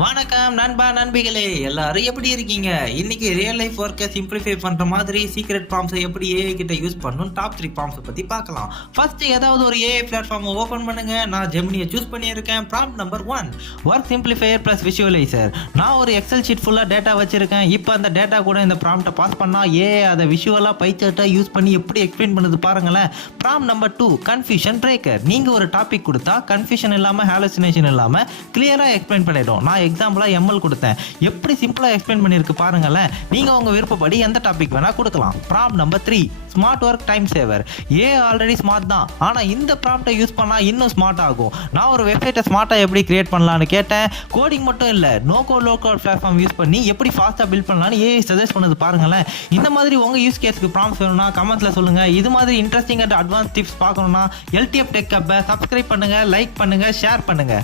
வணக்கம் நண்பா நண்பிகளே, எல்லாரும் எப்படி இருக்கீங்க? இன்னைக்கு ரியல் லைஃப் ஒர்க்கை சிம்பிளிஃபை பண்ற மாதிரி சீக்ரெட் ப்ராம்ப்ஸை எப்படி ஏஐ கிட்ட யூஸ் பண்ணணும் டாப் 3 ப்ராம்ப்ஸை பத்தி பார்க்கலாம். ஃபர்ஸ்ட் ஏதாவது ஒரு ஏஐ பிளாட்ஃபார்மை ஓபன் பண்ணுங்க. நான் ஜெமினியை சூஸ் பண்ணியிருக்கேன். Prompt number 1 work சிம்பிளிஃபையர் plus visualiser. நான் ஒரு எக்ஸல் ஷீட் ஃபுல்லா டேட்டா வச்சிருக்கேன். இப்போ அந்த டேட்டா கூட இந்த ப்ராம்ப்டை பாஸ் பண்ணா ஏஐ அதை விஷுவலா பைச்சார்ட்டா யூஸ் பண்ணி எப்படி எக்ஸ்பிளைன் பண்ணுது பாருங்களேன். Prompt number 2 confusion breaker. நீங்க ஒரு டாபிக் கொடுத்தா கன்ஃபியூஷன் இல்லாம ஹாலுசினேஷன் இல்லாம கிளியரா எக்ஸ்பிளைன் பண்ணிடும். நான் எக்ஸாம்பிளா எம்எல் கொடுத்தேன், எப்படி சிம்பிளா எக்ஸ்பிளைன் பண்ணிருக்கு பாருங்களேன். நீங்க உங்க விருப்பப்படி எந்த டாபிக் வேணா கொடுக்கலாம். Prompt number 3 smart work time saver. Already smart தான், ஆனா இந்த ப்ராம்ப்டை யூஸ் பண்ணா இன்னும் ஸ்மார்ட் ஆகும். நான் ஒரு வெப்சைட்டை ஸ்மார்ட்டா எப்படி கிரியேட் பண்ணலாம்னு கேட்டேன். கோடிங் மட்டும் இல்ல, no code low code platform use பண்ணி எப்படி ஃபாஸ்டா பில்ட் பண்ணலாம்னு ஏஐ சஜஸ்ட் பண்ணது பாருங்களேன். இந்த மாதிரி உங்க யூஸ் கேஸ்க்கு ப்ராம்ப்ட்ஸ் வேணும்னா கமெண்ட்ஸ்ல சொல்லுங்க. இது மாதிரி இன்ட்ரெஸ்டிங் அண்ட் அட்வான்ஸ் டிப்ஸ் பார்க்கணும்னா எல்டிஎஃப் டெக் ஹப்பை சப்ஸ்கிரைப் பண்ணுங்க, லைக் பண்ணுங்க, ஷேர் பண்ணுங்க.